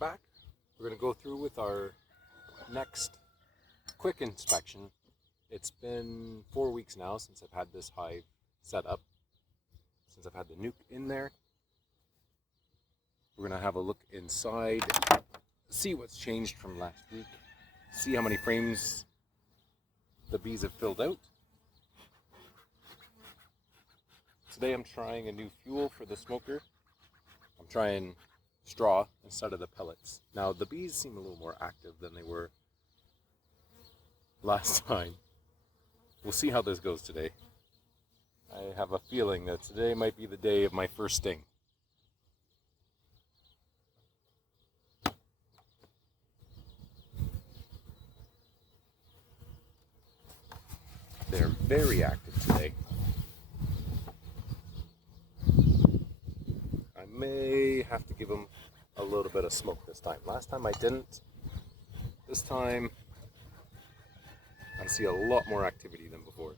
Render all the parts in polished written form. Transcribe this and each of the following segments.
back. We're going to go through with our next quick inspection. It's been 4 weeks now since I've had this hive set up, since I've had the nuke in there. We're going to have a look inside, see what's changed from last week, see how many frames the bees have filled out. Today I'm trying a new fuel for the smoker. I'm trying straw instead of the pellets. Now the bees seem a little more active than they were last time. We'll see how this goes today. I have a feeling that today might be the day of my first sting. They're very active today. I may have to give them a little bit of smoke this time. Last time I didn't. This time I see a lot more activity than before.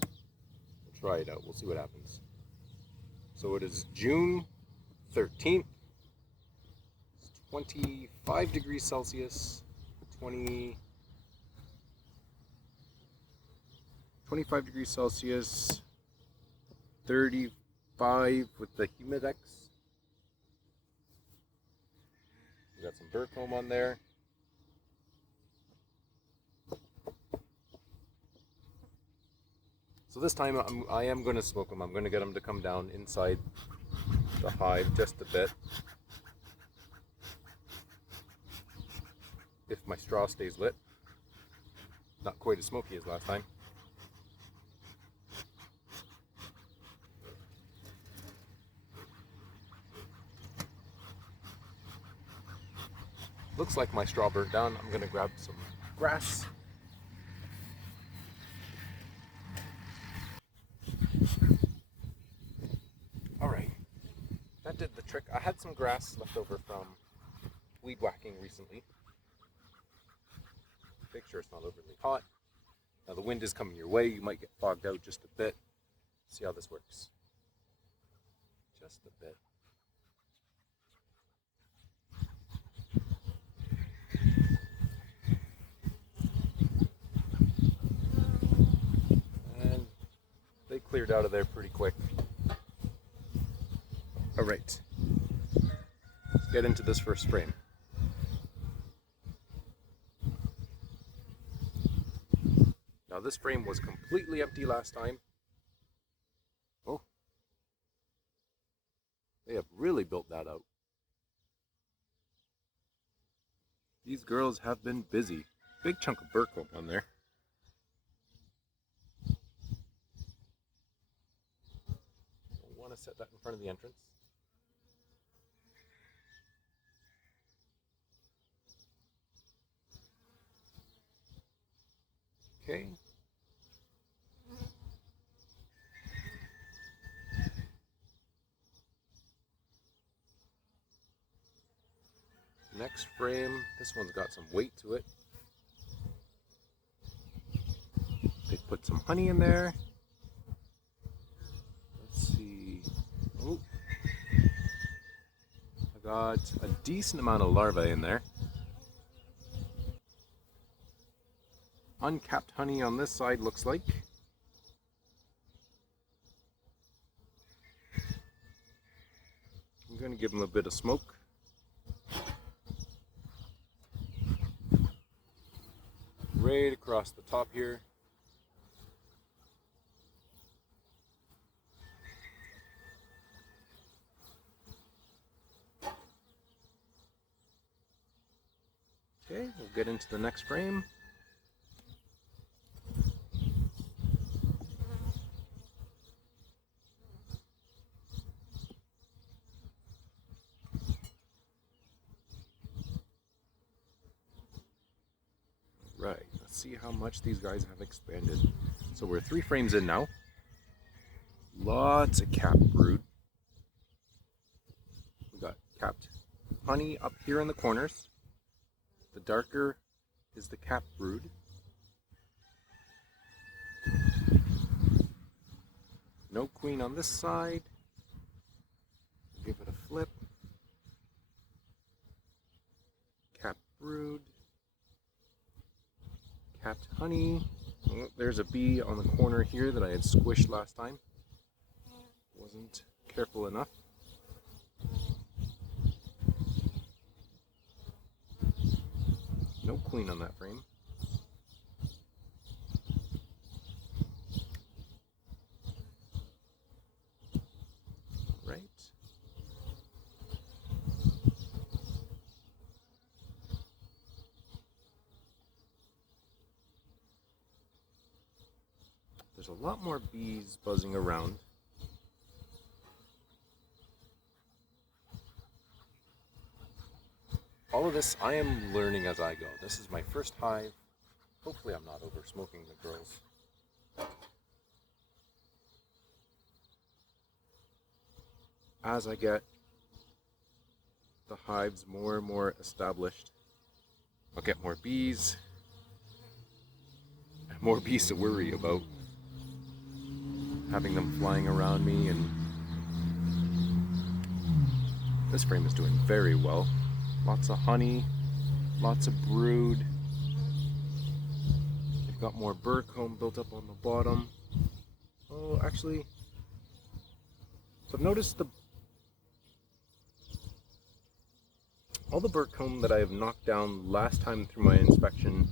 We'll try it out. We'll see what happens. So it is June 13th. It's 25 degrees Celsius. 25 degrees Celsius. 35 with the humidex. We got some burr comb on there. So this time I am going to smoke them. I'm going to get them to come down inside the hive just a bit. If my straw stays lit. Not quite as smoky as last time. Looks like my straw burnt down. I'm going to grab some grass. Alright, that did the trick. I had some grass left over from weed whacking recently. Make sure it's not overly hot. Now the wind is coming your way. You might get fogged out just a bit. See how this works. Just a bit. They cleared out of there pretty quick. All right, let's get into this first frame. Now this frame was completely empty last time. Oh, they have really built that out. These girls have been busy. Big chunk of burr comb on there. To set that in front of the entrance. Okay. Next frame, this one's got some weight to it. They put some honey in there. Oh, I got a decent amount of larvae in there. Uncapped honey on this side looks like. I'm going to give them a bit of smoke. Right across the top here. Okay, we'll get into the next frame. Right, let's see how much these guys have expanded. So we're 3 frames in now. Lots of capped brood. We got capped honey up here in the corners. The darker is the capped brood. No queen on this side. Give it a flip. brood. Capped honey. Oh, there's a bee on the corner here that I had squished last time. Wasn't careful enough. No queen on that frame. Right. There's a lot more bees buzzing around. All of this I am learning as I go. This is my first hive. Hopefully I'm not over smoking the girls. As I get the hives more and more established, I'll get more bees, and more bees to worry about. Having them flying around me, and this frame is doing very well. Lots of honey, lots of brood. They've got more burr comb built up on the bottom. Oh, actually, I've noticed all the burr comb that I have knocked down last time through my inspection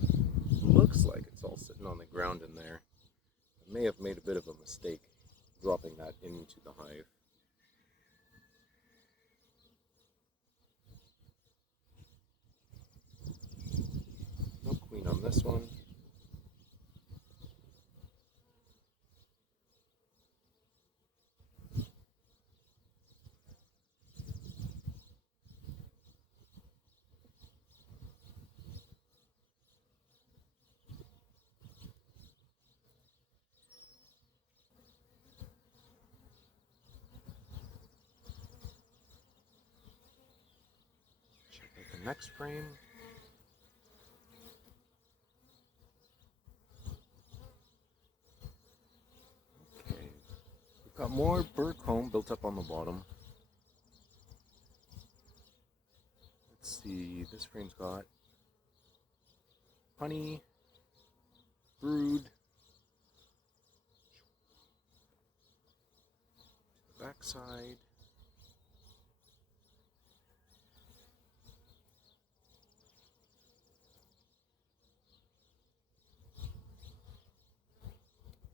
looks like it's all sitting on the ground in there. I may have made a bit of a mistake dropping that into the hive. No queen on this one. Check out the next frame. Okay, we've got more burr comb built up on the bottom. Let's see, this frame's got honey, brood, backside.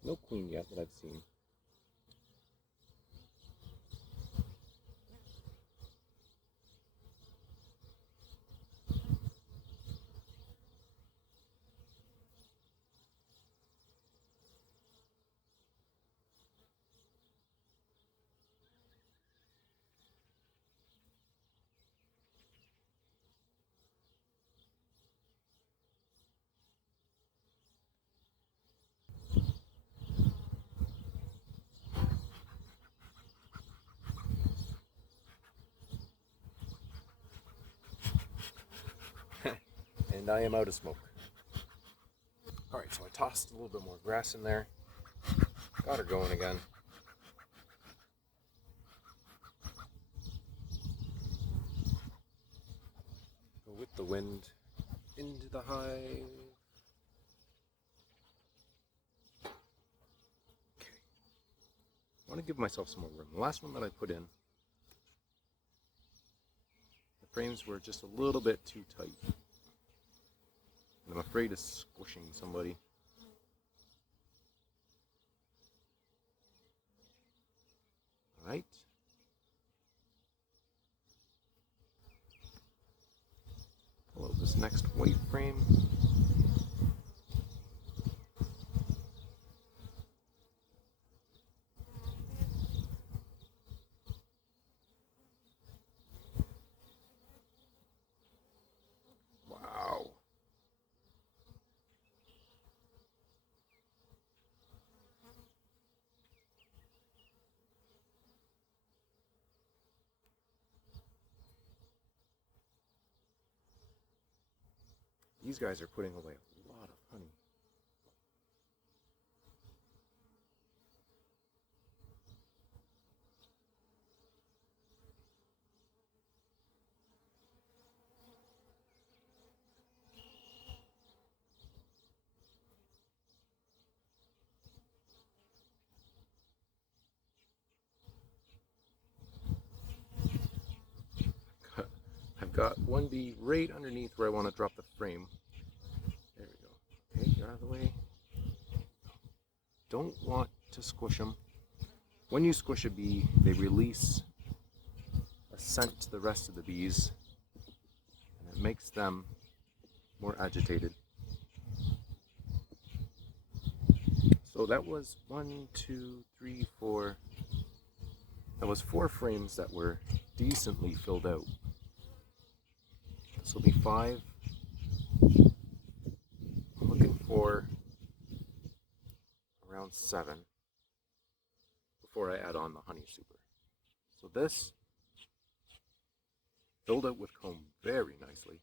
No queen yet that I've seen. And I am out of smoke. Alright, so I tossed a little bit more grass in there. Got her going again. Go with the wind into the hive. Okay. I want to give myself some more room. The last one that I put in, the frames were just a little bit too tight. And I'm afraid of squishing somebody. Alright. Pull out this next white frame. Wow. These guys are putting away a lot of honey. got one bee right underneath where I want to drop the frame. There we go. Okay, get out of the way. Don't want to squish them. When you squish a bee, they release a scent to the rest of the bees, and it makes them more agitated. So that was 1, 2, 3, 4. That was 4 frames that were decently filled out. This will be 5. I'm looking for around 7 before I add on the honey super. So this filled out with comb very nicely.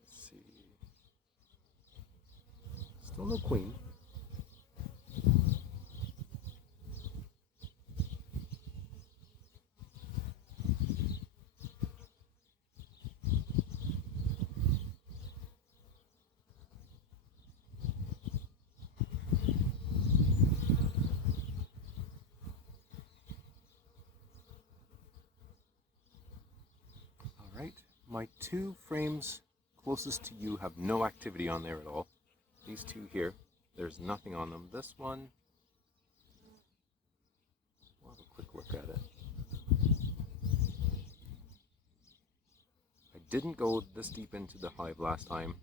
Let's see. Still no queen. Alright, my 2 frames closest to you have no activity on there at all. These 2 here, there's nothing on them. This one, we'll have a quick look at it. I didn't go this deep into the hive last time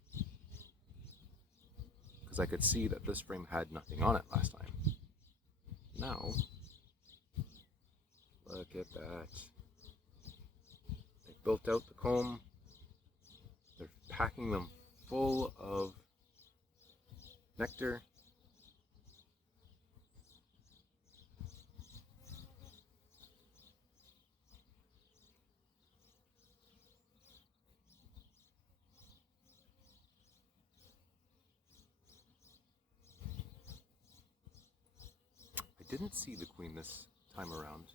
because I could see that this frame had nothing on it last time. Now, look at that. They built out the comb. They're packing them full of nectar. I didn't see the queen this time around,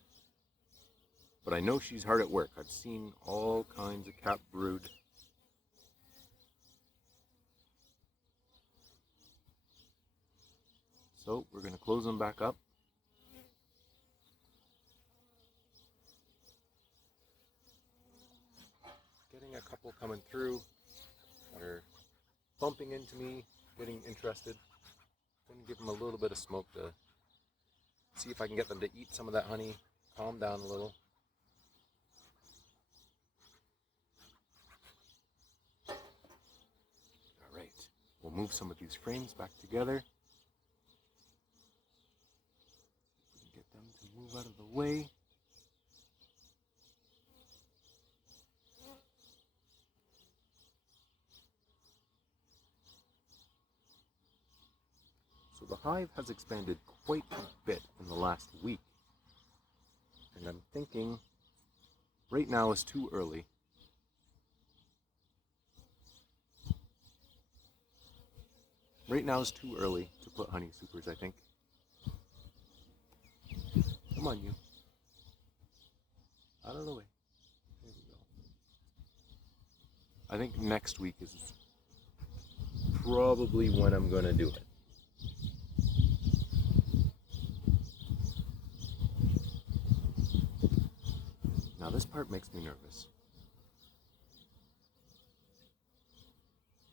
but I know she's hard at work. I've seen all kinds of cap brood. So we're going to close them back up. Getting a couple coming through that are bumping into me, getting interested. I'm going to give them a little bit of smoke to see if I can get them to eat some of that honey, calm down a little. Alright, we'll move some of these frames back together. Get them to move out of the way. So the hive has expanded quite a bit in the last week. And I'm thinking right now is too early. Right now is too early to put honey supers, I think. Come on, you. Out of the way. There we go. I think next week is probably when I'm going to do it. Now this part makes me nervous.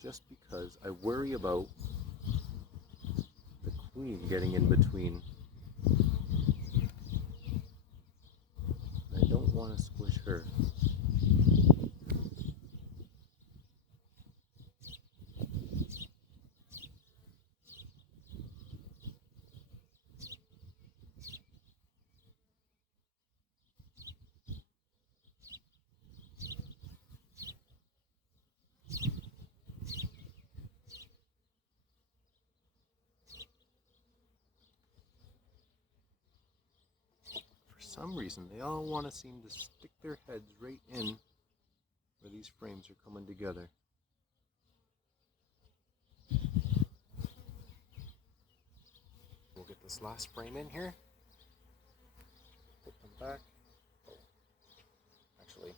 Just because I worry about the queen getting in between. I don't want to squish her. For some reason, they all want to seem to stick their heads right in where these frames are coming together. We'll get this last frame in here. Put them back. Actually,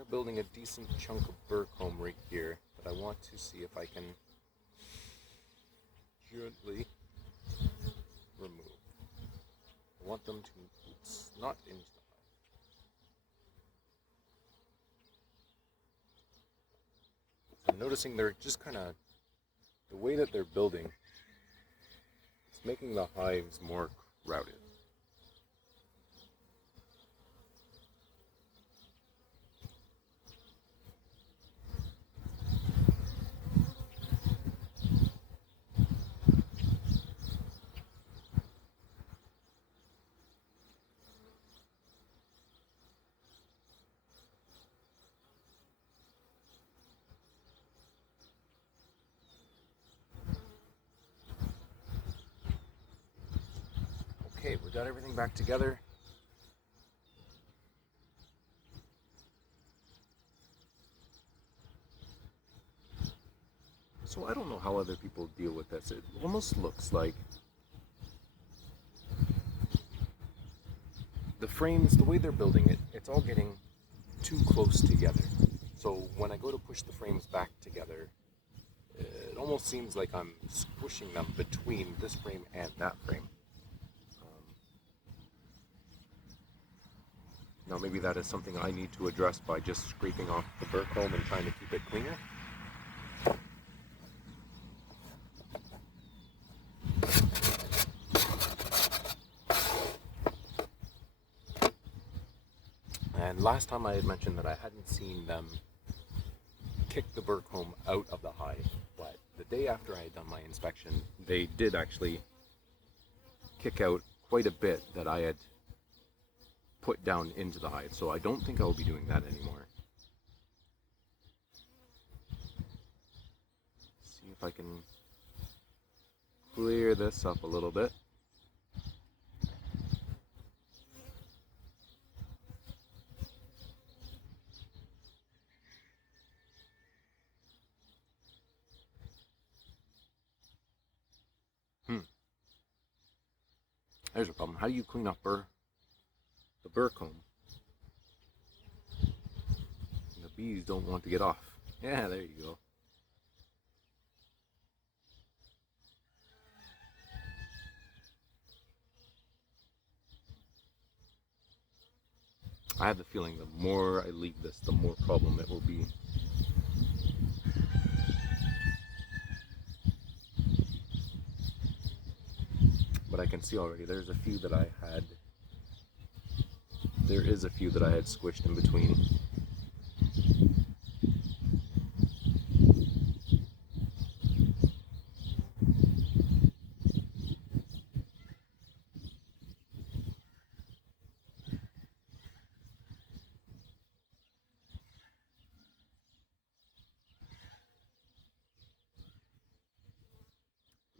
They're building a decent chunk of burr comb right here, but I want to see if I can gently remove. I want them to, oops, not into the hive. I'm noticing they're just kind of, the way that they're building, it's making the hives more crowded. Okay, we got everything back together. So I don't know how other people deal with this. It almost looks like the frames, the way they're building it, it's all getting too close together. So when I go to push the frames back together, it almost seems like I'm squishing them between this frame and that frame. Now maybe that is something I need to address by just scraping off the burr comb and trying to keep it cleaner. And last time I had mentioned that I hadn't seen them kick the burr comb out of the hive, but the day after I had done my inspection, they did actually kick out quite a bit that I had put down into the hive, so I don't think I will be doing that anymore. See if I can clear this up a little bit. There's a problem. How do you clean up the burr comb? And the bees don't want to get off. Yeah, there you go. I have the feeling the more I leave this, the more problem it will be. But I can see already there is a few that I had squished in between.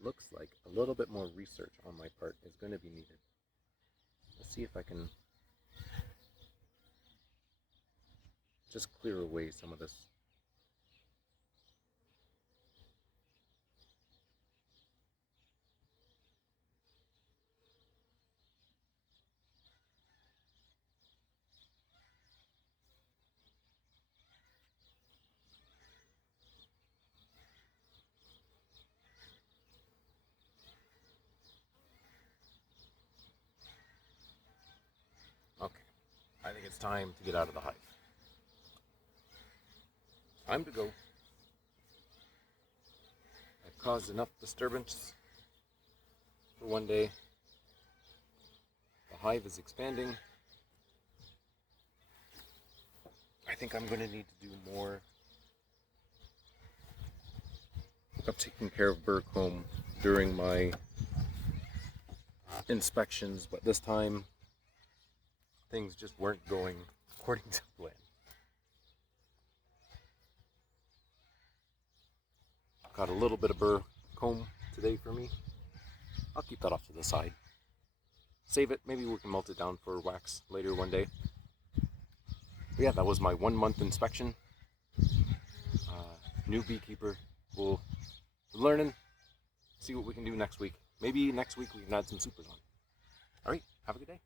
Looks like a little bit more research on my part is going to be needed. Let's see if I can just clear away some of this. Okay, I think it's time to get out of the hive. Time to go. I've caused enough disturbance for one day. The hive is expanding. I think I'm going to need to do more of taking care of burr comb during my inspections, but this time things just weren't going according to plan. Got a little bit of burr comb today for me. I'll keep that off to the side. Save it, maybe we can melt it down for wax later one day. But yeah, that was my 1 month inspection. New beekeeper. We'll learning, see what we can do next week. Maybe next week we can add some supers on. Alright, have a good day.